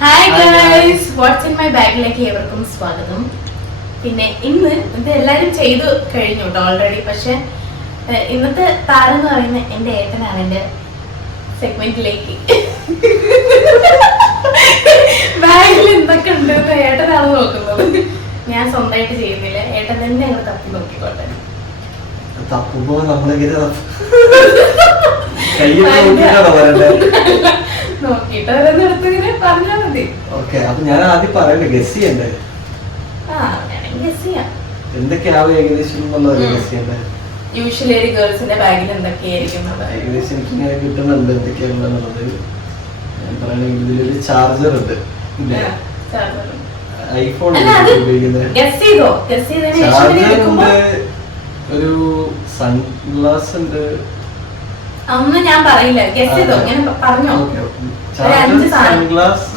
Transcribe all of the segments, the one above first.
Hi guys, what's in my ബാഗിലേക്ക് ഏവർക്കും സ്വാഗതം. പിന്നെ ഇന്ന് ഇത് എല്ലാവരും ചെയ്തു കഴിഞ്ഞു കേട്ടോ ഓൾറെഡി. പക്ഷെ ഇന്നത്തെ താരം എന്ന് പറയുന്നത് എൻ്റെ ഏട്ടനാണ്. എൻ്റെ സെഗ്മെന്റിലേക്ക് ബാഗിൽ എന്തൊക്കെ ഉണ്ടെന്ന് ഏട്ടനാണ് നോക്കുന്നത്. ഞാൻ സ്വന്തമായിട്ട് ചെയ്യുന്നില്ല, ഏട്ടൻ തന്നെ ഞങ്ങൾ തപ്പി നോക്കിക്കോട്ടെ. നോക്കിട്ട് ഓരോന്നെടുത്തിങ്ങനെ പറഞ്ഞാൽ മതി. ഞാൻ ആദ്യം പറയണ്ടേ, ഗസ് ചെയ്യണ്ടേ? ഗസ് ചെയ്യാം. എന്തൊക്കെയാവും ഏകദേശം ഗസ് ചെയ്യണ്ടേ? യൂഷ്വലി ഒരു ഗേൾസിന്റെ ബാഗിൽ എന്തൊക്കെയായിരിക്കും ഏകദേശം എനിക്ക് ഇങ്ങനെ കിട്ടുന്നുണ്ട് എന്തൊക്കെയാണുള്ളത്. ഞാൻ പറയണെങ്കിൽ ഇതിലൊരു ചാർജർ ഉണ്ട്, ഐഫോൺ ഒരു സൺഗ്ലാസ് ഉണ്ട്. അന്ന് ഞാൻ പറയില്ല, ഗസ് ചെയ്തോ, ഞാൻ പറഞ്ഞോ. സൺഗ്ലാസ്,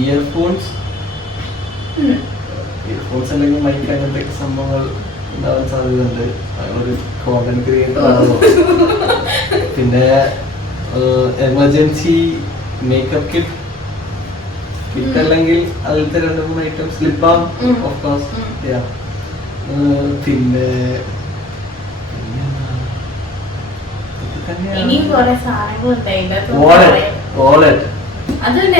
ഇയർഫോൺസ് അല്ലെങ്കിൽ മൈക്ക്, അങ്ങനത്തെ സംഭവങ്ങൾ ഉണ്ടാവാൻ സാധ്യതയുണ്ട്. ഒരു കോണ്ടന്റ് ക്രിയേറ്റർ ആണല്ലോ. പിന്നെ എമർജൻസി മേക്കപ്പ് കിറ്റ് അല്ലെങ്കിൽ അതിലത്തെ 2-3 items. Lip balm of course. പിന്നെ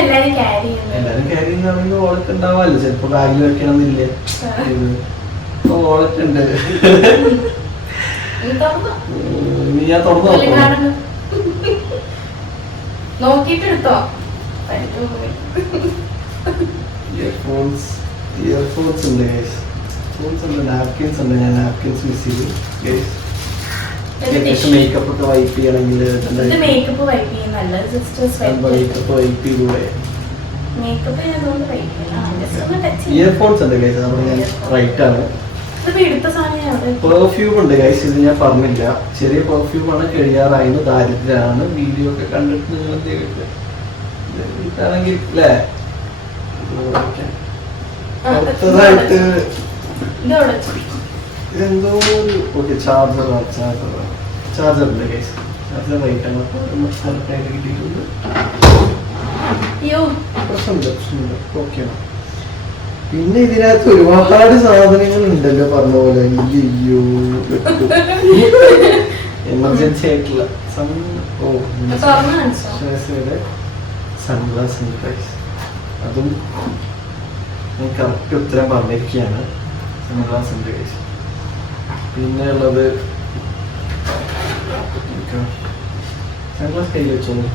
എല്ലാരും ക്യാരി ചെയ്യുന്നതാണെങ്കിൽ വാളറ്റ് ഉണ്ടാവാല്ലോ. ചിലപ്പോ ബാഗിൽ വെക്കണം എന്നില്ല. വാളറ്റ് ഉണ്ട്. ഞാൻ തുറന്നു നോക്കിട്ടെടുത്തോ. ഇയർഫോൺസ് ഉണ്ട്, നാപ്കിൻസ് ഉണ്ട്. ഞാൻ നാപ്കിൻസ് മിസ് ചെയ്തു. മേക്കപ്പ് ഒക്കെ വൈപ്പ് ചെയ്യണമെങ്കിൽ മേക്കപ്പ് വൈപ്പ് ചെയ്യുന്നല്ല, മേക്കപ്പ് വൈപ്പ് ചെയ്തൂടെ. ഇയർഫോൺസ് ഉണ്ട് ഗൈസ്, അവിടെ ഞാൻ റൈറ്റ് ആണ്. പെർഫ്യൂം ഉണ്ട് ഗൈസ്, ഇത് ഞാൻ പറഞ്ഞില്ല. ചെറിയ പെർഫ്യൂം ആണ്, കഴിയാറായിരുന്നു. ദാരിദ്ര്യമാണ്. വീഡിയോ ഒക്കെ കണ്ടിട്ട് നിങ്ങൾ എന്തെങ്കിലും അല്ലേ. അടുത്തതായിട്ട് എന്തോ ഒരു ചാർജർ ഉണ്ട് ഗൈസ്. ചാർജർ റൈറ്റ് ആണ്. കിട്ടിയിട്ടുണ്ട്. പ്രശ്നമില്ല, ഓക്കെയാണ്. പിന്നെ ഇതിനകത്ത് ഒരുപാട് സാധനങ്ങൾ ഉണ്ടല്ലോ, പറഞ്ഞ പോലെ. അയ്യോ, എമർജൻസി ആയിട്ടുള്ള സൺഗ്ലാസ് ഉണ്ട് ഗൈസ്. അതും കറക്റ്റ് ഉത്തരം പറഞ്ഞിരിക്കുകയാണ്. സൺഗ്ലാസ് ഉണ്ട് ഗൈസ്. പിന്നെ ഉള്ളത് സൺഗ്ലാസ് കയ്യിൽ വെച്ചോളൂ.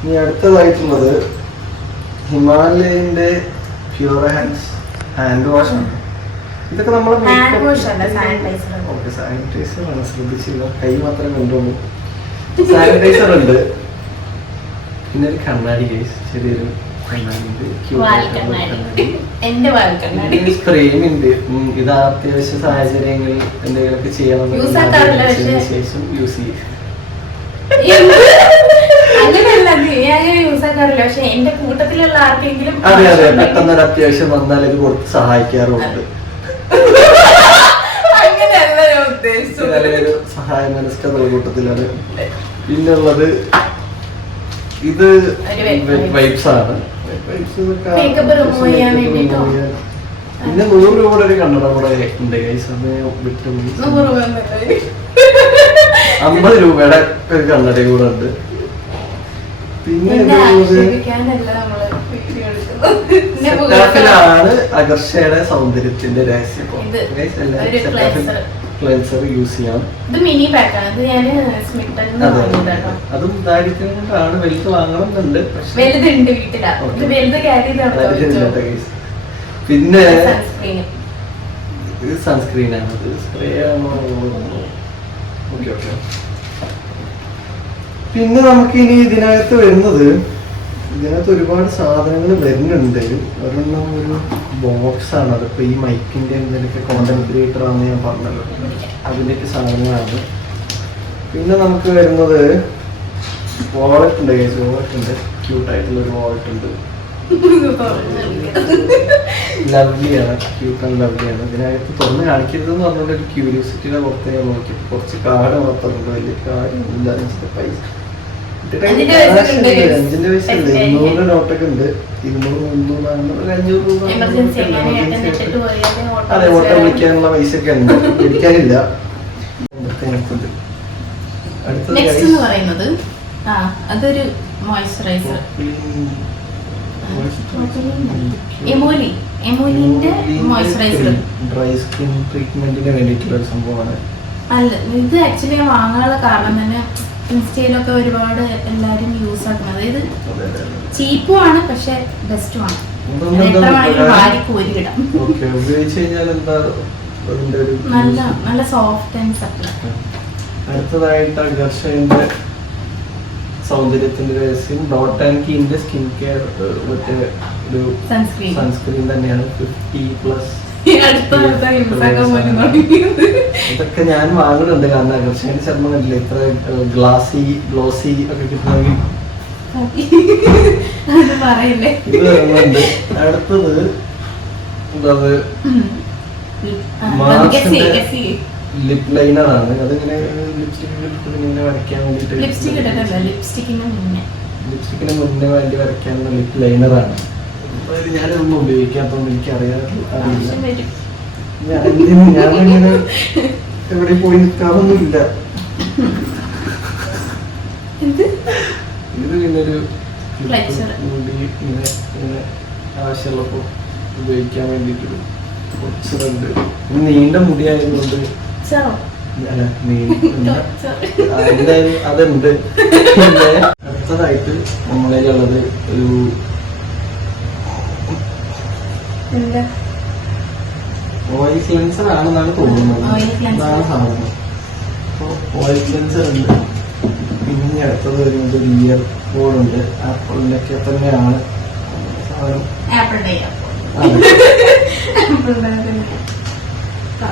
ഇനി അടുത്തതായിട്ടുള്ളത് ഹിമാലയന്റെ പ്യൂർ ഹാൻഡ് വാഷ് ആണ്. ഇതൊക്കെ നമ്മളെ സാനിറ്റൈസർ ആണ്, ശ്രദ്ധിച്ചില്ല. കൈ മാത്രമേ കൊണ്ടുപോകുന്നു. സാനിറ്റൈസർ ഉണ്ട്. പിന്നെ ഒരു കണ്ണാടി ഗൈസ്, ചെറിയൊരു സ്പ്രേയുണ്ട്. ഇത് അത്യാവശ്യ സാഹചര്യങ്ങളിൽ എന്തെങ്കിലുമൊക്കെ ചെയ്യണം ശേഷം യൂസ് ചെയ്യും. അതെ അതെ, പെട്ടെന്നൊരു അത്യാവശ്യം വന്നാൽ ഇത് കൊടുത്ത് സഹായിക്കാറുണ്ട്. സഹായ മനസ്കതയുള്ള കൂട്ടത്തിലാണ്. പിന്നുള്ളത് ഇത് വൈബ്സ് ആണ്. പിന്നെ 100 രൂപയുടെ ഒരു കണ്ണട കൂടെ ഉണ്ട് ഗൈസ്. അത് വിട്ടുപോയി. 50 രൂപയുടെ ഒരു കണ്ണട കൂടെ ഉണ്ട്. പിന്നെ സെറ്റാഫിലാണ് അഗർഷയുടെ സൗന്ദര്യത്തിന്റെ രഹസ്യം. ക്ലെൻസർ യൂസ് ചെയ്യാം. അതും ദാരിദ്ര്യം കൊണ്ടാണ്. വലുത് വാങ്ങണം എന്നുണ്ട്. പിന്നെ ഇത് സൺസ്ക്രീൻ ആണ്. അത് സ്പ്രേ ആണോ? ഓക്കെ. പിന്നെ നമുക്ക് ഇനി ഇതിനകത്ത് വരുന്നത്, ഇതിനകത്ത് ഒരുപാട് സാധനങ്ങൾ വരുന്നുണ്ട്. ഒരെണ്ണം ഒരു ബോക്സ് ആണ്. അതിപ്പോ ഈ മൈക്കിന്റെ എന്തെങ്കിലുമൊക്കെ കോണ്ടന്റ് ക്രിയേറ്റർ ആണെന്ന് ഞാൻ പറഞ്ഞല്ലോ, അതിൻ്റെയൊക്കെ സാധനങ്ങളാണ്. പിന്നെ നമുക്ക് വരുന്നത് വാളറ്റ് ഉണ്ട് ഗൈസ്. വാളറ്റ് ഉണ്ട്, ക്യൂട്ടായിട്ടുള്ള ഒരു വാളറ്റ് ഉണ്ട്. ലവ്ലിയാണ്, ക്യൂട്ട് ആൻഡ് ലവ്ലിയാണ്. ഇതിനകത്ത് തുറന്ന് കാണിക്കരുതെന്ന് പറഞ്ഞുകൊണ്ട് ഒരു ക്യൂരിയോസിറ്റിയുടെ പുറത്ത് ഞാൻ നോക്കി കുറച്ച് കാർഡ് മാത്രമുണ്ട്. വലിയ കാര്യമില്ല. പൈസ അതിന്റെ വയസ്സൊക്കെ ഉണ്ട്. 5ന്റെ വയസ്സല്ലേ 200 നോട്ടൊക്കെ ഉണ്ട്. 200, 300, 500 രൂപ എമർജൻസി എങ്ങനെ ഏട്ടൻ ഇട്ടിട്ട് പോയാലും അതെ ഓട്ടം വിളിക്കാനുള്ള പൈസ ഒക്കെ ഉണ്ട്. പിടിക്കാനില്ല. നെക്സ്റ്റ് എന്ന് പറയുന്നത് അതൊരു മോയ്സ്ചറൈസർ എമോലിന്റെ മോയ്സ്ചറൈസർ ഡ്രൈ സ്കിൻ ട്രീറ്റ്മെന്റിന് വേണ്ടിയിട്ടുള്ള ഒരു സംഭവമാണ്. അല്ല ഇത് ആക്ച്വലി വാങ്ങാനുള്ള കാരണം തന്നെ ഇൻസ്റ്റയിലൊക്കെ ഒരുപാട് എല്ലാരും യൂസ് ആക്കുന്നത്. ഇത് ചീപ്പും ആണ് പക്ഷെ ബെസ്റ്റും ആണ്. എത്ര വേണമെങ്കിലും വാരി കോരിയിടാം. ഉപയോഗിച്ച് കഴിഞ്ഞാൽ എന്താ നല്ല സോഫ്റ്റ് ആൻഡ് സട്ടിൽ. അടുത്തതായിട്ട് അഗർഷന്റെ സൗന്ദര്യത്തിന്റെ രഹസ്യം ഡോട്ട് ആൻഡ് കീന്റെ സ്കിൻ കെയർ മറ്റേ ഒരു സൺസ്ക്രീൻ തന്നെയാണ് 50+. ഇതൊക്കെ ഞാൻ വാങ്ങുന്നുണ്ട് കാരണം അഗർഷന്റെ ചർമ്മം കണ്ടില്ല ഇത്ര ഗ്ലോസി ഒക്കെ കിട്ടണമെങ്കിൽ ഇത് വരുന്നുണ്ട്. അടുത്തത് ലിപ് ലൈനർ ആണ്. അതിങ്ങനെ ലിപ്സ്റ്റിക്കിങ്ങനെ വരയ്ക്കാൻ വേണ്ടിട്ട് ലിപ്സ്റ്റിക്കിന് മുന്നേ വേണ്ടി വരയ്ക്കാനുള്ള ലിപ് ലൈനർ ആണ്. ഞാനൊന്നും ഉപയോഗിക്കാത്തോണ്ട് എനിക്ക് അറിയില്ല. ഞാനിങ്ങനെ എവിടെ പോയി നിൽക്കാറൊന്നുമില്ല. ഇത് പിന്നെ ഒരു ഇങ്ങനെ ആവശ്യമുള്ളപ്പോ ഉപയോഗിക്കാൻ വേണ്ടിട്ടൊരു കുറച്ചുണ്ട്. നീണ്ട മുടി ആയതുകൊണ്ട് അതുണ്ട്. പിന്നെ അടുത്തതായിട്ട് നമ്മളിലുള്ളത് ഒരു ഓയിൽ ക്ലെൻസർ ആണെന്നാണ് തോന്നുന്നത്. അതാണ് സാധനം. അപ്പൊ ഓയിൽ ക്ലെൻസർ ഉണ്ട്. പിന്നെ അടുത്തത് വരുന്നത് ഒരു ഇയർ പോഡ് ഉണ്ട്. ആപ്പിളിന്റെ ഒക്കെ തന്നെയാണ് സാധനം.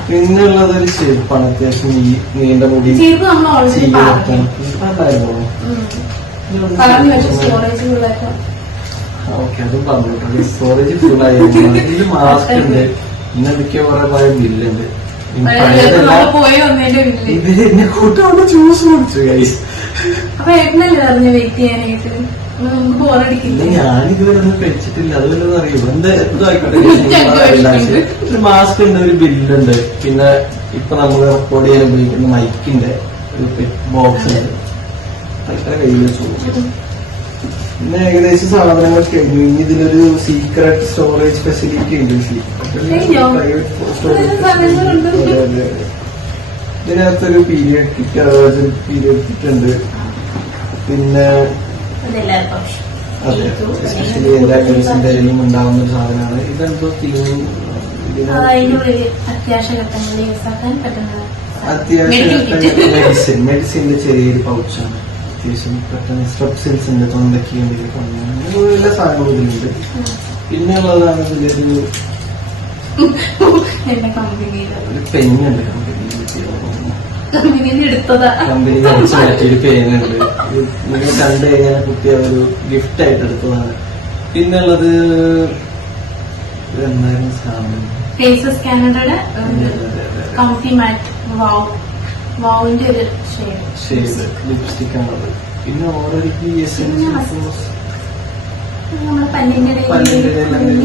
പിന്നെ ഉള്ളത് ഒരു ചെരുപ്പാണ്. അത്യാവശ്യം ഈ നീണ്ട മുടി ഓക്കെ അതും പറഞ്ഞിട്ടുണ്ട്. സ്റ്റോറേജ് ഫുൾ ആയി. ഇതിൽ മാസ്ക് ഉണ്ട്. പിന്നെ എന്തൊക്കെയോ കുറെ പഴയ ബില്ലുണ്ട്. ഇത് എന്നെ കൂട്ടാവുമ്പോ ജ്യൂസ് കുടിച്ചു ഗൈസ്. ഞാനിതുവരെ ഒന്നും കഴിച്ചിട്ടില്ല. അത് വല്ലതും അറിയുമോ? എന്തായിക്കോട്ടെ. മാസ്ക് ഉണ്ട്, ഒരു ബില്ലുണ്ട്. പിന്നെ ഇപ്പൊ നമ്മൾ റെക്കോർഡ് ചെയ്യാൻ ഉപയോഗിക്കുന്ന മൈക്കിന്റെ ഒരു ബോക്സ് ഉണ്ട്. അതൊക്കെ കയ്യിൽ വെച്ചു. പിന്നെ ഏകദേശം സാധനങ്ങൾ കഴിഞ്ഞു. ഇനി ഇതിലൊരു സീക്രട്ട് സ്റ്റോറേജ് ഫെസിലിറ്റി ഉണ്ട്. ഇതിനകത്തൊരു പീരിയഡ് കിറ്റ് ഉണ്ട്. പിന്നെ അതെ എസ്പെഷ്യലി എല്ലാ ഗേൾസിന്റെ കയ്യിലും ഉണ്ടാവുന്ന ഒരു സാധനമാണ്. ഇതെന്തോ അത്യാവശ്യം മെഡിസിന്റെ ചെറിയൊരു പൗച്ചാണ്. അത്യാവശ്യം പെട്ടെന്ന് സ്ട്രെപ്സിൽസ് ഉണ്ട്, തൊണ്ടയ്ക്ക് വേണ്ടിയിട്ട് അങ്ങനെ എല്ലാ സാധനങ്ങളും ഇതിലുണ്ട്. പിന്നെ ഉള്ളതാണ് ഇതിലൊരു പെന്നുണ്ട്. കമ്പനി അടിച്ചു മാറ്റിയൊരു പെയിനുണ്ട്. നിങ്ങൾ കണ്ടു കഴിഞ്ഞാൽ കുട്ടി ഒരു ഗിഫ്റ്റ് ആയിട്ട് എടുത്തതാണ്. പിന്നെ ഉള്ളത് എന്തായിരുന്നു സാധനം? ഷെയ്ഡ് ലിപ്സ്റ്റിക് ആണത്. പിന്നെ ഓറൽ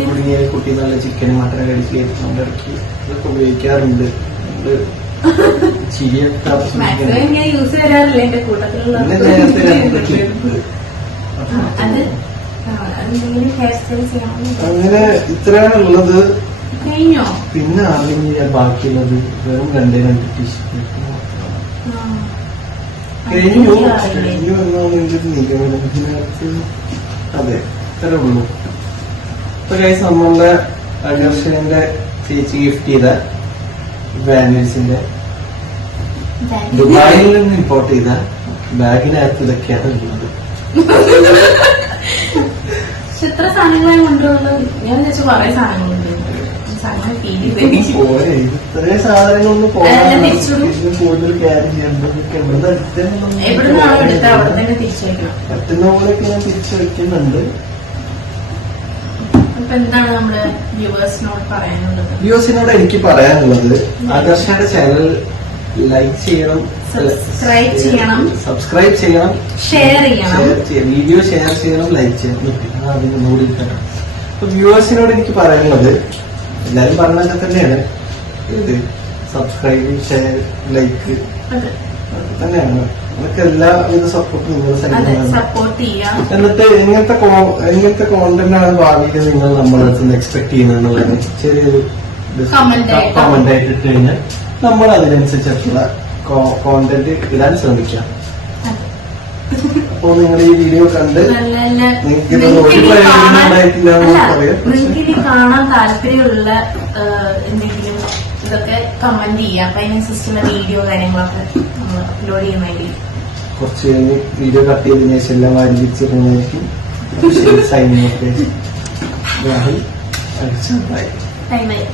കുടുങ്ങിയ കുട്ടി നല്ല ചിക്കൻ മട്ടൻ കഴിച്ച് ഇറക്കി ഇതൊക്കെ ഉപയോഗിക്കാറുണ്ട്. അങ്ങനെ ഇത്രയാണ് ഉള്ളത്. പിന്നെ അറിഞ്ഞ ബാക്കിയുള്ളത് വെറും 2 ടിഷ്യൂ കഴിഞ്ഞു എന്നാണ് എന്റെ നിഗമനം. ഇതിനകത്ത് അതെ ഇത്രേ ഉള്ളൂ. ഇപ്പൊ ഗൈസ് നമ്മളുടെ അഗർഷന്റെ ചേച്ചി ഗിഫ്റ്റ് ചെയ്ത വാനിൽസിന്റെ ദുബായിൽ നിന്ന് ഇമ്പോർട്ട് ചെയ്ത ബാഗിനകത്ത് ഇതൊക്കെയാണ് ഉള്ളത്. എത്ര സാധനങ്ങളാണ് കൊണ്ടുള്ളത്? ഞാൻ കുറേ സാധനങ്ങളുണ്ട്. ഇത്രയും സാധനങ്ങളൊന്നും കൂടുതൽ ക്യാരി ചെയ്യേണ്ടതൊക്കെ പറ്റുന്ന പോലെയൊക്കെ ഞാൻ തിരിച്ചു വയ്ക്കുന്നുണ്ട്. വ്യൂവേഴ്സിനോട് എനിക്ക് പറയാനുള്ളത് ആകർഷയുടെ ചാനൽ ലൈക്ക് ചെയ്യണം, സബ്സ്ക്രൈബ് ചെയ്യണം, ഷെയർ ചെയ്യണം, വീഡിയോ ഷെയർ ചെയ്യണം, ലൈക്ക് ചെയ്യണം. അതിന് കൂടി അപ്പൊ വ്യൂവേഴ്സിനോട് എനിക്ക് പറയാനുള്ളത് എല്ലാരും പറഞ്ഞതൊക്കെ തന്നെയാണ്. ഇത് സബ്സ്ക്രൈബ്, ഷെയർ, ലൈക്ക് തന്നെയാണ്. നമുക്ക് എല്ലാവിധ സപ്പോർട്ടും നിങ്ങൾ സപ്പോർട്ട് ചെയ്യാം. എന്നിട്ട് എങ്ങനത്തെ കോണ്ടന്റ് ആണ് ഭാവിയിൽ നിങ്ങൾ നമ്മളെ അടുത്ത് എക്സ്പെക്ട് ചെയ്യുന്നത് ചെറിയൊരു കമന്റ് ആയിട്ട് ഇട്ട് കഴിഞ്ഞാൽ നമ്മൾ അതിനനുസരിച്ചിട്ടുള്ള കോണ്ടന്റ് ഇടാൻ ശ്രമിക്കാം. അപ്പോ നിങ്ങൾ ഈ വീഡിയോ കണ്ട് നിങ്ങൾക്ക് ഒരു പ്രയോജനം ഉണ്ടായിട്ടില്ല എന്ന് പറയാം. നിങ്ങൾക്ക് ഇനി കാണാൻ താല്പര്യമുള്ള എന്തെങ്കിലും ഇതൊക്കെ കമന്റ് ചെയ്യാം. അപ്പൊ അതിനനുസരിച്ചുള്ള വീഡിയോ കാര്യങ്ങളൊക്കെ നമ്മൾ അപ്ലോഡ് ചെയ്യാൻ വേണ്ടി കുറച്ച് കഴിഞ്ഞ് വീഡിയോ കട്ട് ചെയ്തതിനു ശേഷം എല്ലാം വാരിച്ചിരുന്നതായിരിക്കും. സൈനിങ് ഒക്കെ രാഹുൽ ടൈമായി.